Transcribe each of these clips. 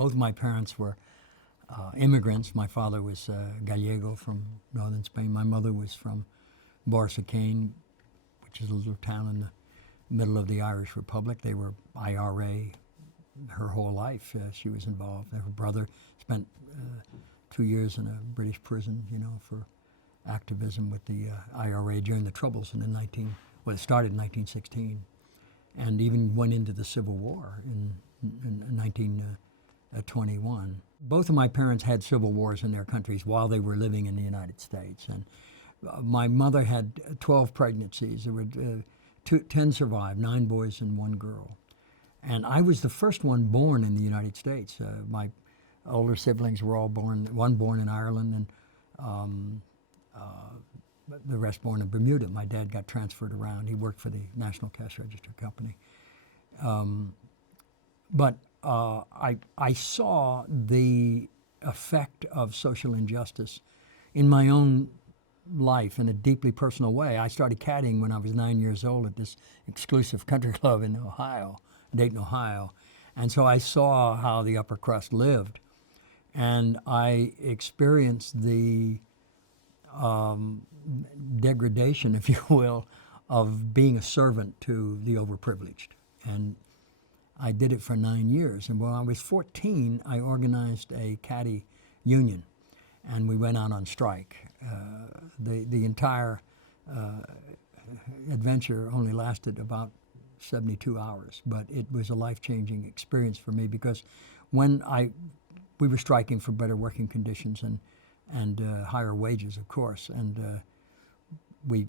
Both my parents were immigrants. My father was Gallego from northern Spain. My mother was from Borsicane, which is a little town in the middle of the Irish Republic. They were IRA her whole life. She was involved. Her brother spent 2 years in a British prison, for activism with the IRA during the Troubles in it started in 1916, and even went into the Civil War in 1921. Both of my parents had civil wars in their countries while they were living in the United States, and my mother had 12 pregnancies. There were 10 survived, 9 boys and 1 girl. And I was the first one born in the United States. My older siblings were all one born in Ireland, and the rest born in Bermuda. My dad got transferred around. He worked for the National Cash Register Company. But I saw the effect of social injustice in my own life in a deeply personal way. I started caddying when I was 9 years old at this exclusive country club in Dayton, Ohio. And so I saw how the upper crust lived. And I experienced the degradation, if you will, of being a servant to the overprivileged. And I did it for 9 years. And when I was 14, I organized a caddy union, and we went out on strike. The entire adventure only lasted about 72 hours, but it was a life-changing experience for me, because when we were striking for better working conditions and higher wages, of course, and we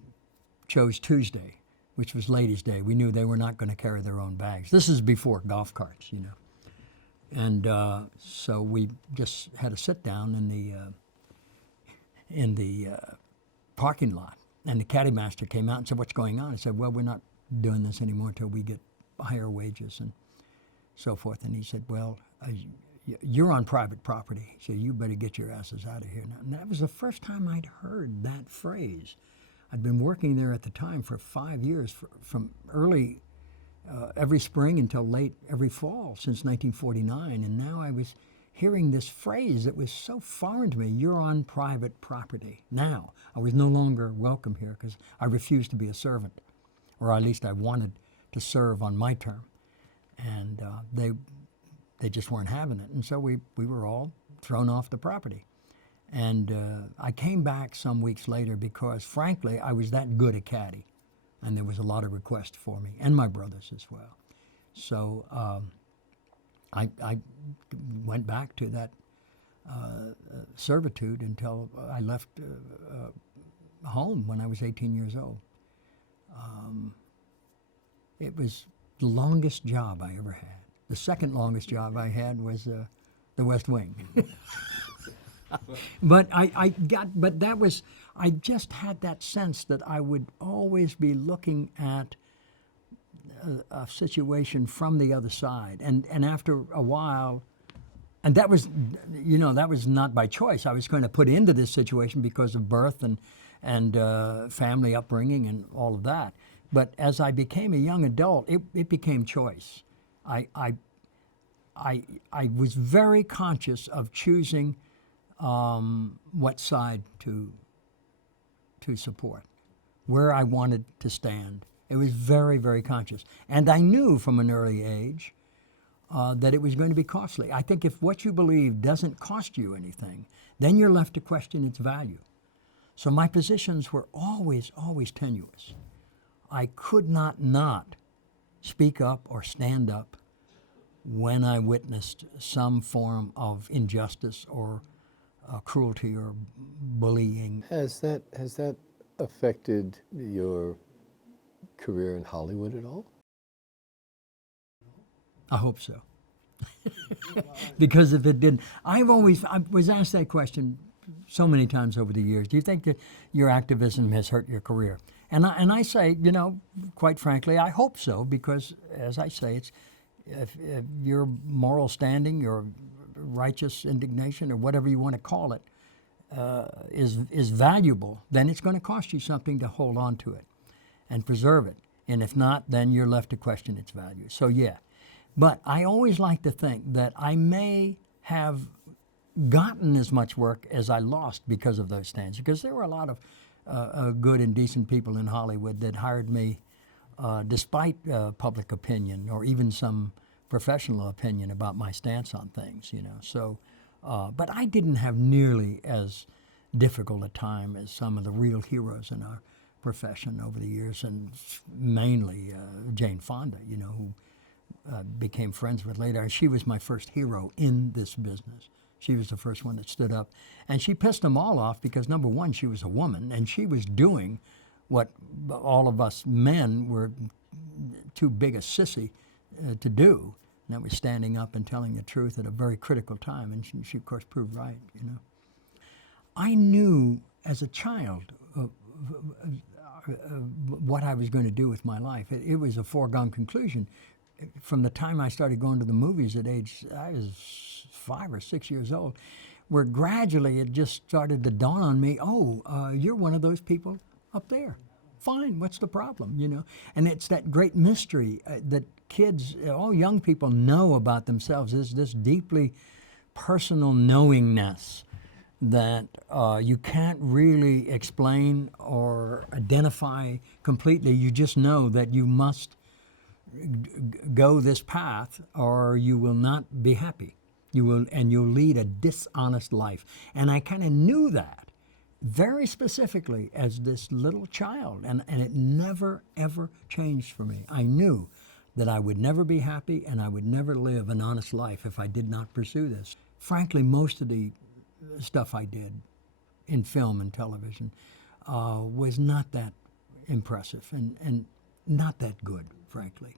chose Tuesday, which was Ladies' Day. We knew they were not going to carry their own bags. This is before golf carts, And so we just had a sit-down in the parking lot, and the caddy master came out and said, "What's going on?" I said, "Well, we're not doing this anymore until we get higher wages and so forth." And he said, "Well, you're on private property, so you better get your asses out of here now." And that was the first time I'd heard that phrase. I'd been working there at the time for 5 years, from early every spring until late every fall since 1949, and now I was hearing this phrase that was so foreign to me: "You're on private property." Now, I was no longer welcome here because I refused to be a servant, or at least I wanted to serve on my term, and they just weren't having it, and so we were all thrown off the property. And I came back some weeks later because, frankly, I was that good a caddy, and there was a lot of requests for me, and my brothers as well. So I went back to that servitude until I left home when I was 18 years old. It was the longest job I ever had. The second longest job I had was the West Wing. But I just had that sense that I would always be looking at a situation from the other side, and after a while, and that was not by choice. I was kind of put into this situation because of birth and family upbringing and all of that. But as I became a young adult, it became choice. I was very conscious of choosing what side to support, where I wanted to stand. It was very, very conscious. And I knew from an early age that it was going to be costly. I think if what you believe doesn't cost you anything, then you're left to question its value. So my positions were always, always tenuous. I could not speak up or stand up when I witnessed some form of injustice or cruelty or bullying. Has that affected your career in Hollywood at all? I hope so. Because if it didn't, I was asked that question so many times over the years. Do you think that your activism has hurt your career? And I say, quite frankly, I hope so, because as I say, it's if your moral standing, your righteous indignation, or whatever you want to call it, is valuable, then it's going to cost you something to hold on to it and preserve it. And if not, then you're left to question its value. So yeah, But I always like to think that I may have gotten as much work as I lost because of those stands, because there were a lot of good and decent people in Hollywood that hired me despite public opinion or even some professional opinion about my stance on things, you know. So, but I didn't have nearly as difficult a time as some of the real heroes in our profession over the years, and mainly Jane Fonda, you know, who became friends with later. She was my first hero in this business. She was the first one that stood up. And she pissed them all off because, number one, she was a woman, and she was doing what all of us men were too big a sissy to do. And that was standing up and telling the truth at a very critical time. And she of course, proved right, you know. I knew as a child what I was going to do with my life. It was a foregone conclusion. From the time I started going to the movies at age, I was 5 or 6 years old, where gradually it just started to dawn on me, you're one of those people up there. Fine, what's the problem, you know? And it's that great mystery that kids, all young people know about themselves, is this deeply personal knowingness that you can't really explain or identify completely. You just know that you must go this path or you will not be happy. You'll lead a dishonest life. And I kind of knew that very specifically as this little child, and it never, ever changed for me. I knew that I would never be happy and I would never live an honest life if I did not pursue this. Frankly, most of the stuff I did in film and television was not that impressive and not that good, frankly.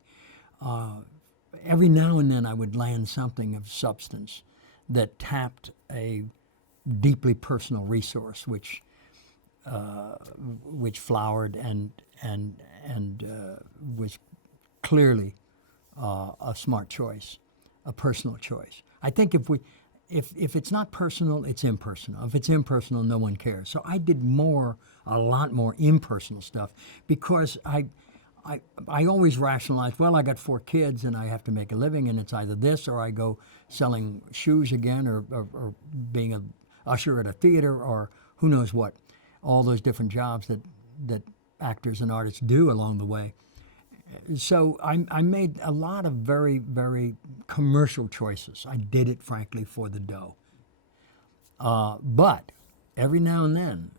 Every now and then I would land something of substance that tapped a deeply personal resource, which flowered and was clearly a smart choice, a personal choice. I think if it's not personal, it's impersonal. If it's impersonal, no one cares. So I did a lot more impersonal stuff because I always rationalized, well, I got 4 kids and I have to make a living, and it's either this or I go selling shoes again or being an usher at a theater or who knows what, all those different jobs that actors and artists do along the way. So I made a lot of very, very commercial choices. I did it, frankly, for the dough. But every now and then,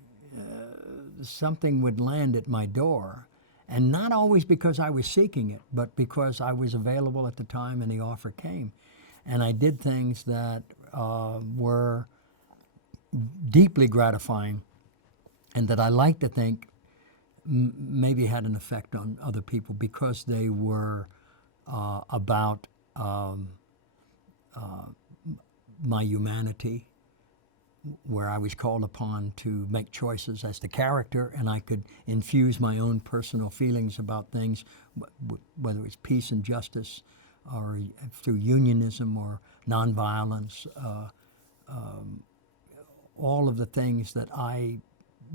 something would land at my door, and not always because I was seeking it, but because I was available at the time and the offer came. And I did things that were deeply gratifying and that I like to think maybe had an effect on other people because they were about my humanity, where I was called upon to make choices as the character, and I could infuse my own personal feelings about things, whether it's peace and justice, or through unionism or nonviolence, all of the things that I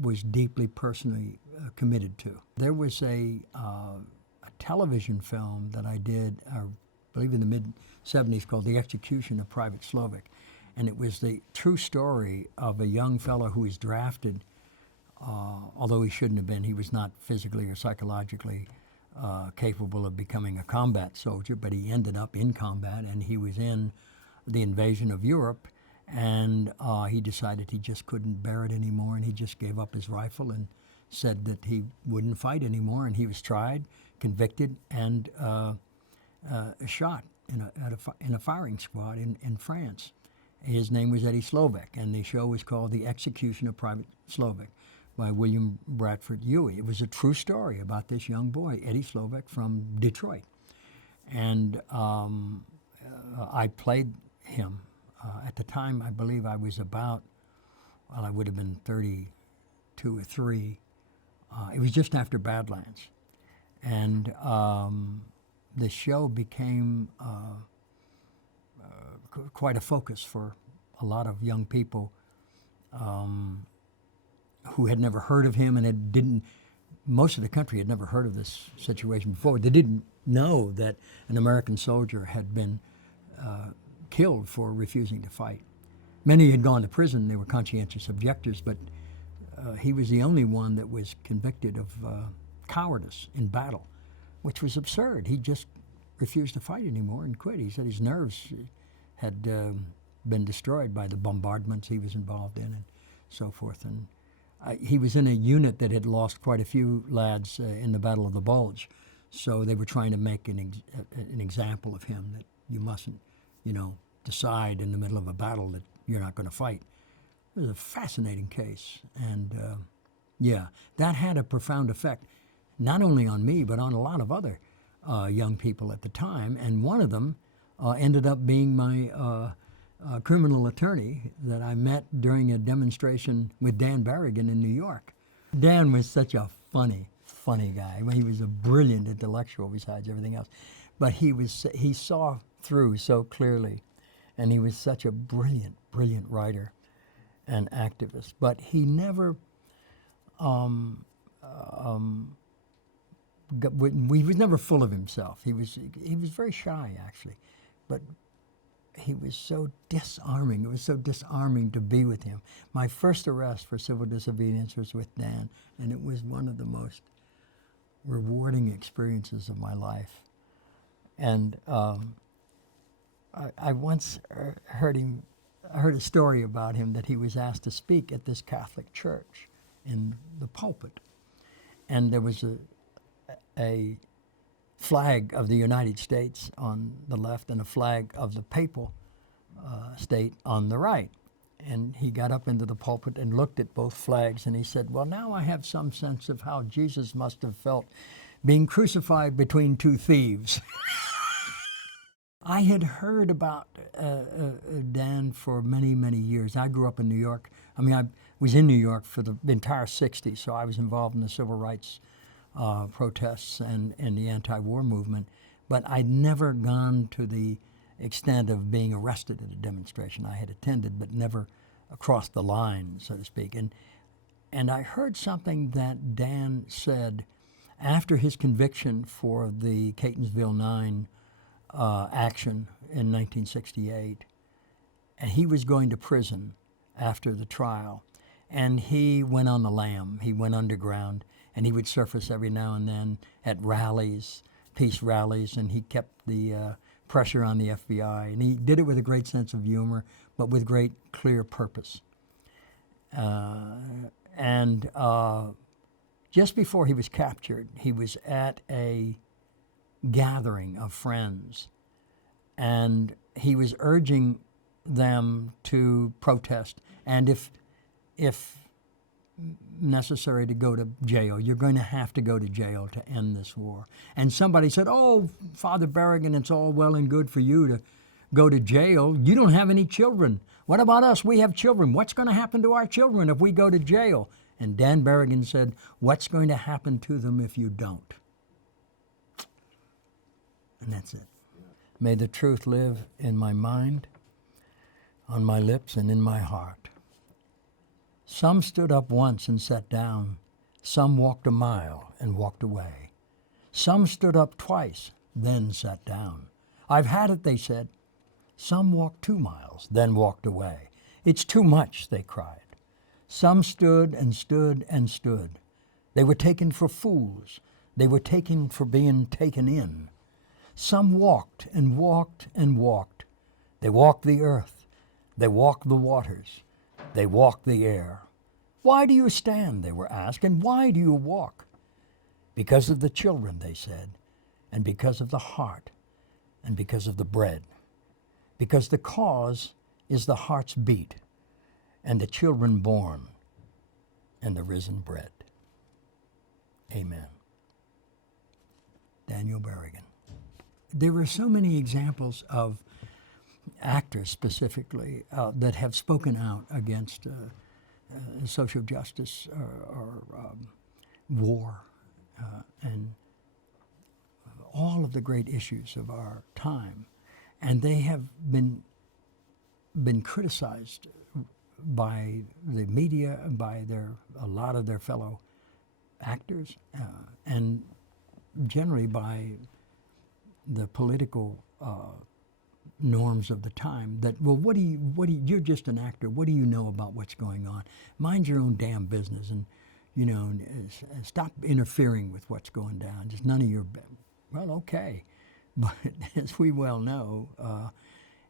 was deeply personally committed to. There was a television film that I did, I believe in the mid-'70s, called The Execution of Private Slovak. And it was the true story of a young fellow who was drafted, although he shouldn't have been. He was not physically or psychologically capable of becoming a combat soldier, but he ended up in combat, and he was in the invasion of Europe, and he decided he just couldn't bear it anymore, and he just gave up his rifle and said that he wouldn't fight anymore, and he was tried, convicted, and shot in a firing squad in France. His name was Eddie Slovak, and the show was called The Execution of Private Slovak by William Bradford Huey. It was a true story about this young boy, Eddie Slovak, from Detroit. And I played him. At the time, I believe I was about, well, I would have been 32 or 3. It was just after Badlands. And the show became quite a focus for a lot of young people who had never heard of him and didn't most of the country had never heard of this situation before. They didn't know that an American soldier had been killed for refusing to fight. Many had gone to prison. They were conscientious objectors, but he was the only one that was convicted of cowardice in battle, which was absurd. He just refused to fight anymore and quit. He said his nerves had been destroyed by the bombardments he was involved in and so forth. And he was in a unit that had lost quite a few lads in the Battle of the Bulge, so they were trying to make an example of him, that you mustn't, decide in the middle of a battle that you're not going to fight. It was a fascinating case, and that had a profound effect, not only on me, but on a lot of other young people at the time, and one of them ended up being my criminal attorney that I met during a demonstration with Dan Berrigan in New York. Dan was such a funny guy. I mean, he was a brilliant intellectual besides everything else, but he saw through so clearly, and he was such a brilliant writer and activist. But he never he was never full of himself. He was very shy, actually, but he was so disarming. It was so disarming to be with him. My first arrest for civil disobedience was with Dan, and it was one of the most rewarding experiences of my life. And I once heard a story about him, that he was asked to speak at this Catholic church in the pulpit, and there was a flag of the United States on the left and a flag of the papal state on the right. And he got up into the pulpit and looked at both flags, and he said, "Well, now I have some sense of how Jesus must have felt being crucified between two thieves." I had heard about Dan for many years. I grew up in New York. I mean, I was in New York for the entire 60s, so I was involved in the civil rights protests and the anti-war movement, but I'd never gone to the extent of being arrested at a demonstration. I had attended, but never crossed the line, so to speak. And I heard something that Dan said after his conviction for the Catonsville 9 action in 1968, and he was going to prison after the trial, and he went on the lam. He went underground, and he would surface every now and then at rallies, peace rallies, and he kept the pressure on the FBI, and he did it with a great sense of humor, but with great clear purpose. And just before he was captured, he was at a gathering of friends, and he was urging them to protest, and if necessary, to go to jail. You're going to have to go to jail to end this war. And somebody said, "Oh, Father Berrigan, it's all well and good for you to go to jail. You don't have any children. What about us? We have children. What's going to happen to our children if we go to jail?" And Dan Berrigan said, "What's going to happen to them if you don't?" And that's it. May the truth live in my mind, on my lips, and in my heart. Some stood up once and sat down. Some walked a mile and walked away. Some stood up twice, then sat down. "I've had it," they said. Some walked 2 miles, then walked away. "It's too much," they cried. Some stood and stood and stood. They were taken for fools. They were taken for being taken in. Some walked and walked and walked. They walked the earth. They walked the waters. They walked the air. "Why do you stand?" they were asked, "and why do you walk?" "Because of the children," they said, "and because of the heart, and because of the bread. Because the cause is the heart's beat, and the children born, and the risen bread." Amen. Daniel Berrigan. There were so many examples of actors specifically that have spoken out against social justice or war and all of the great issues of our time, and they have been criticized by the media and by a lot of their fellow actors, and generally by the political norms of the time. That, well, you're just an actor. What do you know about what's going on? Mind your own damn business, and stop interfering with what's going down. Just none of your. Well, okay, but as we well know,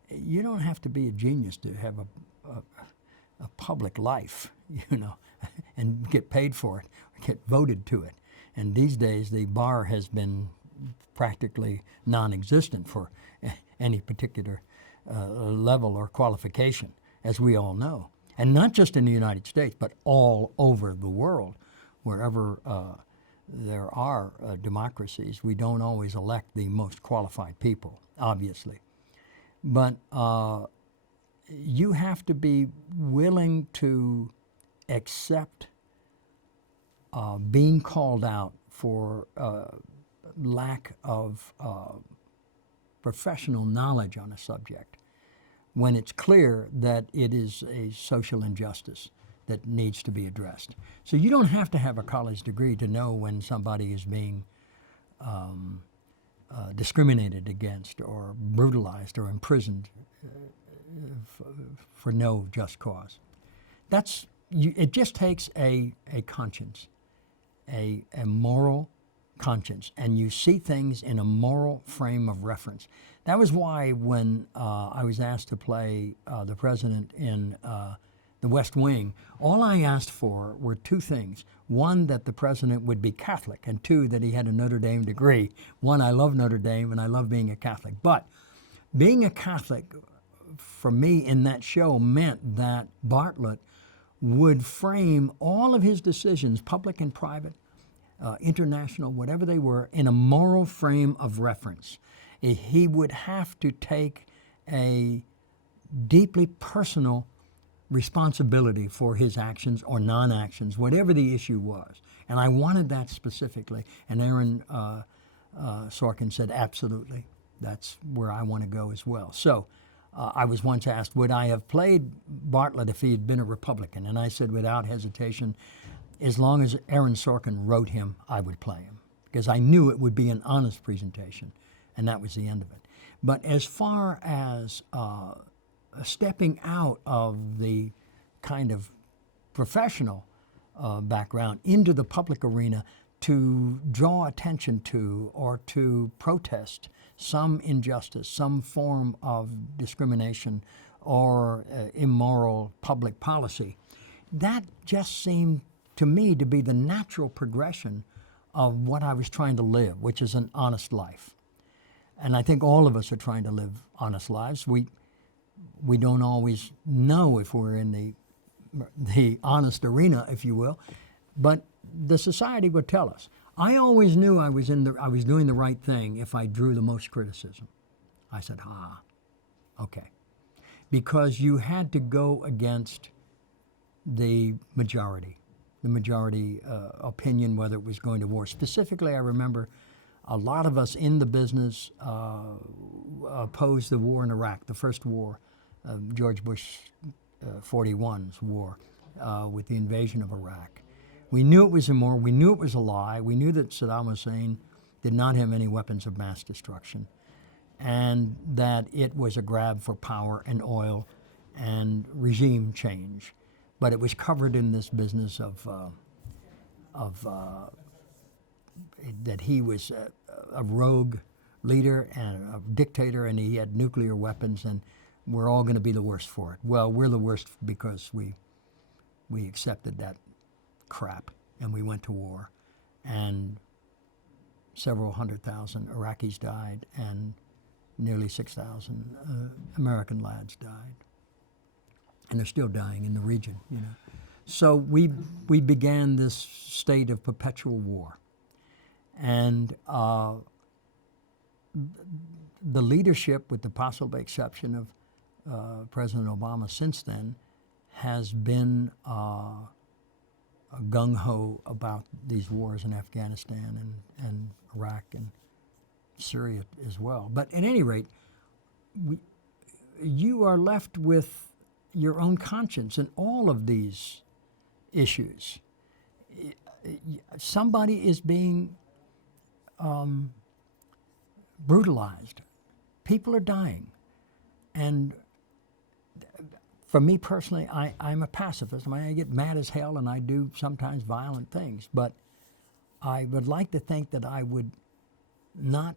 you don't have to be a genius to have a public life, and get paid for it, get voted to it. And these days, the bar has been practically non-existent for any particular level or qualification, as we all know. And not just in the United States, but all over the world, wherever there are democracies. We don't always elect the most qualified people, obviously. But you have to be willing to accept being called out for lack of professional knowledge on a subject when it's clear that it is a social injustice that needs to be addressed. So you don't have to have a college degree to know when somebody is being discriminated against or brutalized or imprisoned for no just cause. It just takes a conscience, a moral conscience, and you see things in a moral frame of reference. That was why when I was asked to play the president in The West Wing, all I asked for were two things. One, that the president would be Catholic, and two, that he had a Notre Dame degree. One, I love Notre Dame, and I love being a Catholic. But being a Catholic, for me in that show, meant that Bartlett would frame all of his decisions, public and private, international, whatever they were, in a moral frame of reference. He would have to take a deeply personal responsibility for his actions or non-actions, whatever the issue was. And I wanted that specifically. And Aaron Sorkin said, absolutely, that's where I want to go as well. So I was once asked, would I have played Bartlett if he had been a Republican? And I said, without hesitation, as long as Aaron Sorkin wrote him, I would play him, because I knew it would be an honest presentation, and that was the end of it. But as far as stepping out of the kind of professional background into the public arena to draw attention to or to protest some injustice, some form of discrimination or immoral public policy, that just seemed to me to be the natural progression of what I was trying to live, which is an honest life. And I think all of us are trying to live honest lives. We don't always know if we're in the honest arena, if you will, but the society would tell us. I always knew I was doing the right thing if I drew the most criticism. I said, okay. Because you had to go against the majority opinion, whether it was going to war. Specifically, I remember a lot of us in the business opposed the war in Iraq, the first war, George Bush 41's war with the invasion of Iraq. We knew it was immoral. We knew it was a lie. We knew that Saddam Hussein did not have any weapons of mass destruction, and that it was a grab for power and oil and regime change. But it was covered in this business of that he was a rogue leader and a dictator, and he had nuclear weapons, and we're all going to be the worst for it. Well, we're the worst because we accepted that crap, and we went to war, and several 100,000 Iraqis died, and nearly 6,000 American lads died. And they're still dying in the region, So we began this state of perpetual war. And the leadership, with the possible exception of President Obama since then, has been gung-ho about these wars in Afghanistan and Iraq and Syria as well. But at any rate, you are left with your own conscience in all of these issues. somebody is being brutalized. People are dying. And for me personally, I'm a pacifist. I mean, I get mad as hell and I do sometimes violent things. But I would like to think that I would not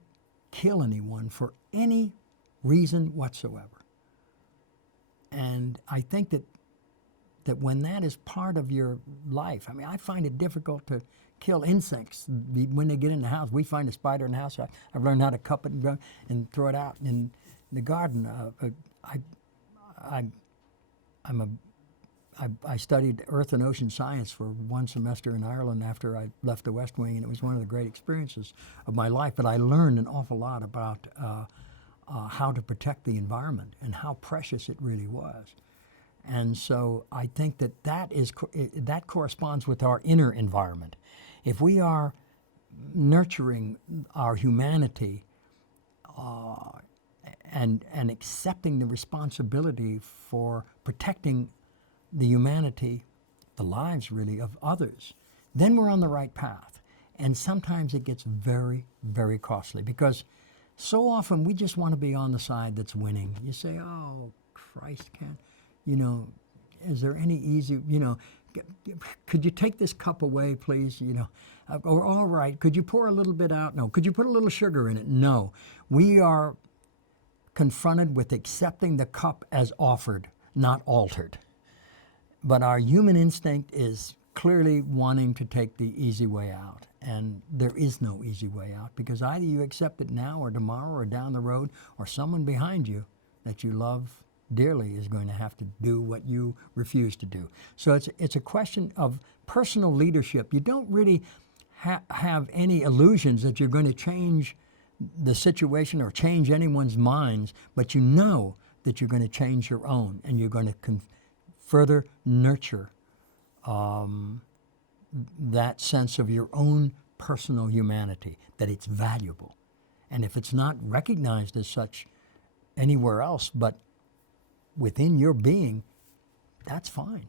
kill anyone for any reason whatsoever. And I think that when that is part of your life, I mean, I find it difficult to kill insects when they get in the house. We find a spider in the house. I've learned how to cup it and throw it out in the garden. I studied earth and ocean science for one semester in Ireland after I left the West Wing, and it was one of the great experiences of my life. But I learned an awful lot about how to protect the environment and how precious it really was. And so I think that corresponds with our inner environment. If we are nurturing our humanity and accepting the responsibility for protecting the humanity, the lives really of others, then we're on the right path. And sometimes it gets very, very costly because so often we just want to be on the side that's winning. You say, oh, Christ can't. Is there any easy, could you take this cup away, please? Or all right, could you pour a little bit out? No. Could you put a little sugar in it? No. We are confronted with accepting the cup as offered, not altered. But our human instinct is clearly wanting to take the easy way out. And there is no easy way out because either you accept it now or tomorrow or down the road or someone behind you that you love dearly is going to have to do what you refuse to do. So it's a question of personal leadership. You don't really have any illusions that you're going to change the situation or change anyone's minds, but you know that you're going to change your own and you're going to further nurture that sense of your own personal humanity, that it's valuable. And if it's not recognized as such anywhere else but within your being, that's fine.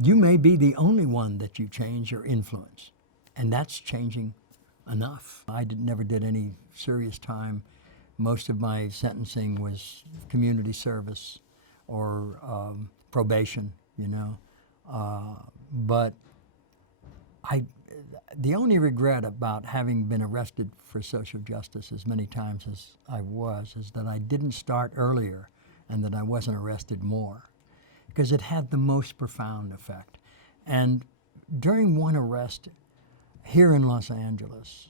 You may be the only one that you change or influence, and that's changing enough. I never did any serious time. Most of my sentencing was community service or probation, but the only regret about having been arrested for social justice as many times as I was is that I didn't start earlier and that I wasn't arrested more, because it had the most profound effect. And during one arrest here in Los Angeles,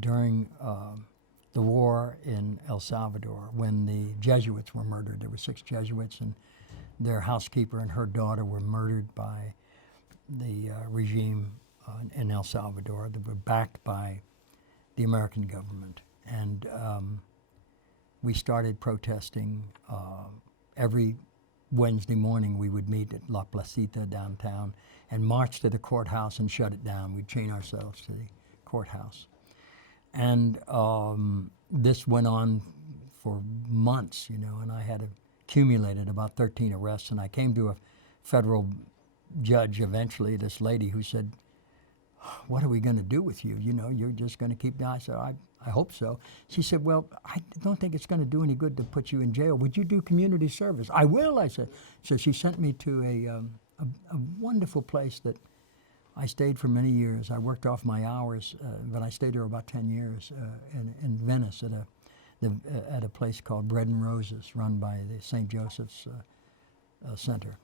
during the war in El Salvador, when the Jesuits were murdered, there were 6 Jesuits, and their housekeeper and her daughter were murdered by the regime in El Salvador. They were backed by the American government. And we started protesting. Every Wednesday morning we would meet at La Placita downtown and march to the courthouse and shut it down. We'd chain ourselves to the courthouse. And this went on for months, and I had accumulated about 13 arrests. And I came to a federal judge eventually, this lady who said, what are we going to do with you? You're just going to keep down. I said, I hope so. She said, well, I don't think it's going to do any good to put you in jail. Would you do community service? I will, I said. So she sent me to a wonderful place that I stayed for many years. I worked off my hours, but I stayed there about 10 years in Venice at a place called Bread and Roses, run by the St. Joseph's Center.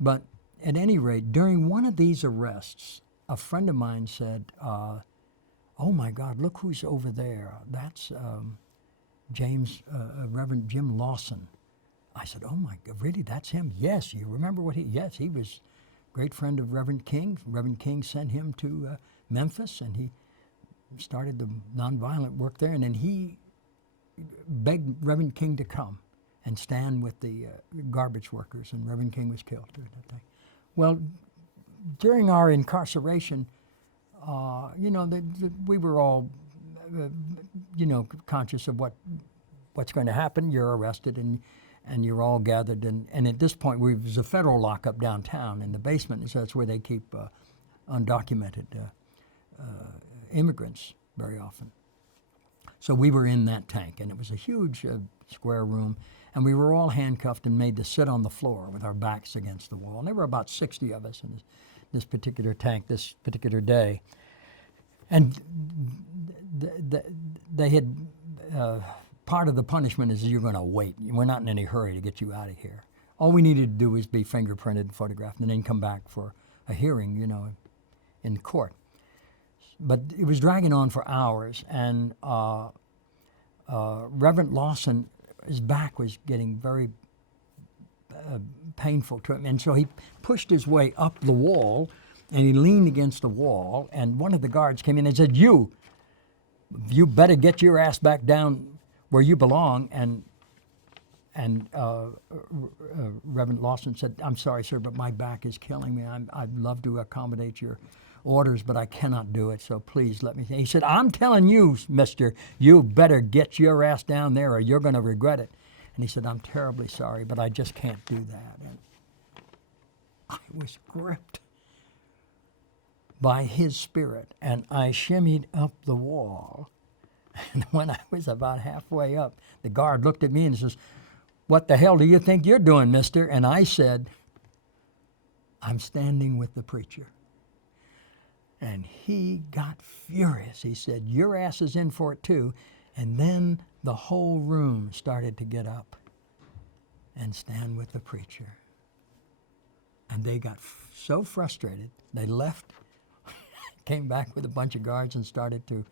But at any rate, during one of these arrests, a friend of mine said, oh my God, look who's over there. That's Reverend Jim Lawson. I said, oh my God, really, that's him? Yes, you remember yes, he was a great friend of Reverend King. Reverend King sent him to Memphis, and he started the nonviolent work there, and then he begged Reverend King to come and stand with the garbage workers, and Reverend King was killed during that thing. Well, during our incarceration, we were all, conscious of what's going to happen. You're arrested and you're all gathered. And at this point, there's a federal lockup downtown in the basement, and so that's where they keep undocumented immigrants very often. So we were in that tank, and it was a huge square room, and we were all handcuffed and made to sit on the floor with our backs against the wall. And there were about 60 of us in this particular tank this particular day. And they had, part of the punishment is you're going to wait. We're not in any hurry to get you out of here. All we needed to do was be fingerprinted and photographed and then come back for a hearing, in court. But it was dragging on for hours, and Reverend Lawson, his back was getting very painful to him, and so he pushed his way up the wall, and he leaned against the wall, and one of the guards came in and said, you better get your ass back down where you belong. And Reverend Lawson said, I'm sorry, sir, but my back is killing me. I'd love to accommodate your orders, but I cannot do it, so please let me. He said, I'm telling you, mister, you better get your ass down there or you're going to regret it. And he said, I'm terribly sorry, but I just can't do that. And I was gripped by his spirit, and I shimmied up the wall. And when I was about halfway up, the guard looked at me and says, what the hell do you think you're doing, mister? And I said, I'm standing with the preacher. And he got furious. He said, your ass is in for it too. And then the whole room started to get up and stand with the preacher. And they got so frustrated, they left, came back with a bunch of guards and started to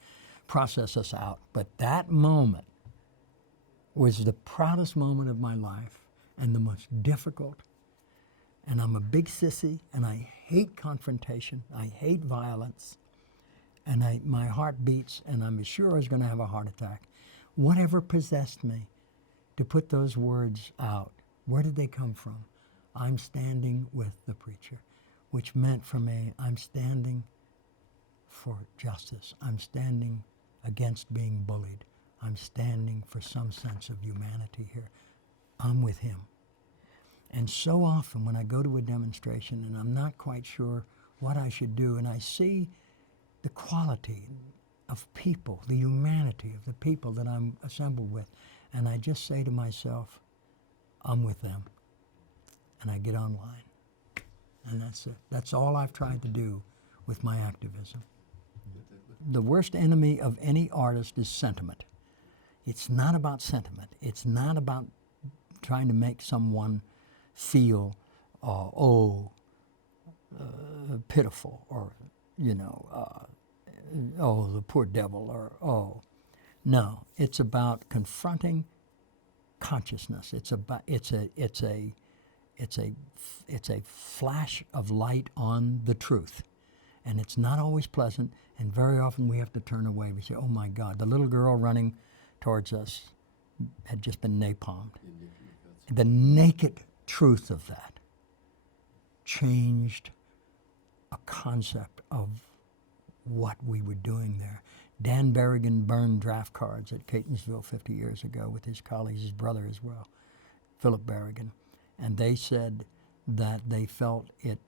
process us out. But that moment was the proudest moment of my life and the most difficult. And I'm a big sissy, and I hate confrontation. I hate violence. And my heart beats, and I'm sure I was going to have a heart attack. Whatever possessed me to put those words out, where did they come from? I'm standing with the preacher, which meant for me, I'm standing for justice. I'm standing against being bullied. I'm standing for some sense of humanity here. I'm with him. And so often when I go to a demonstration and I'm not quite sure what I should do, and I see the quality of people, the humanity of the people that I'm assembled with, and I just say to myself, I'm with them. And I get online. And that's it. That's all I've tried to do with my activism. The worst enemy of any artist is sentiment. It's not about sentiment. It's not about trying to make someone feel, pitiful, or, the poor devil, or, no. It's about confronting consciousness. It's a flash of light on the truth, and it's not always pleasant. And very often we have to turn away. We say, "Oh my God, the little girl running towards us had just been napalmed." The naked truth of that changed a concept of what we were doing there. Dan Berrigan burned draft cards at Catonsville 50 years ago with his colleagues, his brother as well, Philip Berrigan. And they said that they felt it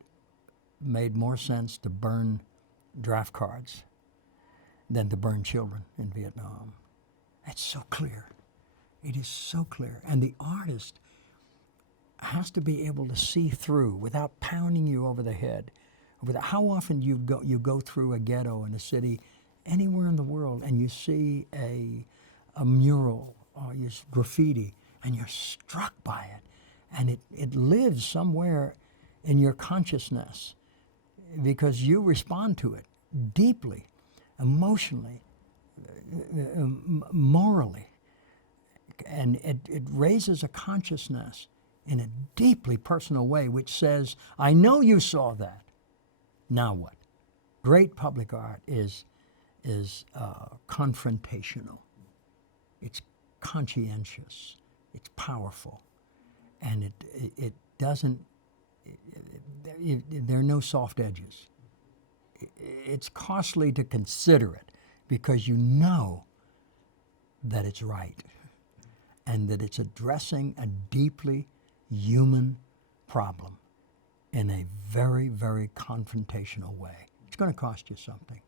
made more sense to burn draft cards than to burn children in Vietnam. It's so clear. It is so clear. And the artist has to be able to see through without pounding you over the head. How often you go through a ghetto in a city anywhere in the world and you see a mural or graffiti and you're struck by it, and it lives somewhere in your consciousness because you respond to it deeply, emotionally, morally, and it raises a consciousness in a deeply personal way which says, I know you saw that. Now what? Great public art is confrontational. It's conscientious. It's powerful. And it doesn't, there are no soft edges. It's costly to consider it because you know that it's right and that it's addressing a deeply human problem in a very, very confrontational way. It's going to cost you something.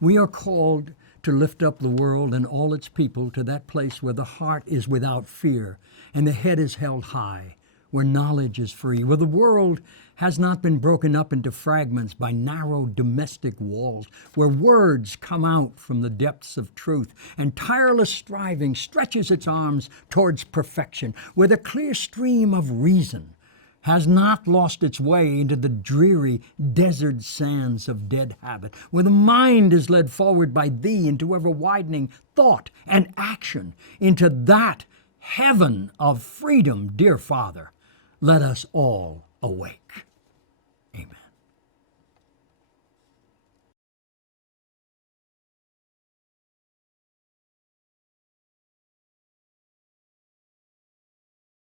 We are called to lift up the world and all its people to that place where the heart is without fear and the head is held high, where knowledge is free, where the world has not been broken up into fragments by narrow domestic walls, where words come out from the depths of truth and tireless striving stretches its arms towards perfection, where the clear stream of reason has not lost its way into the dreary desert sands of dead habit, where the mind is led forward by thee into ever-widening thought and action, into that heaven of freedom, dear Father, let us all awake.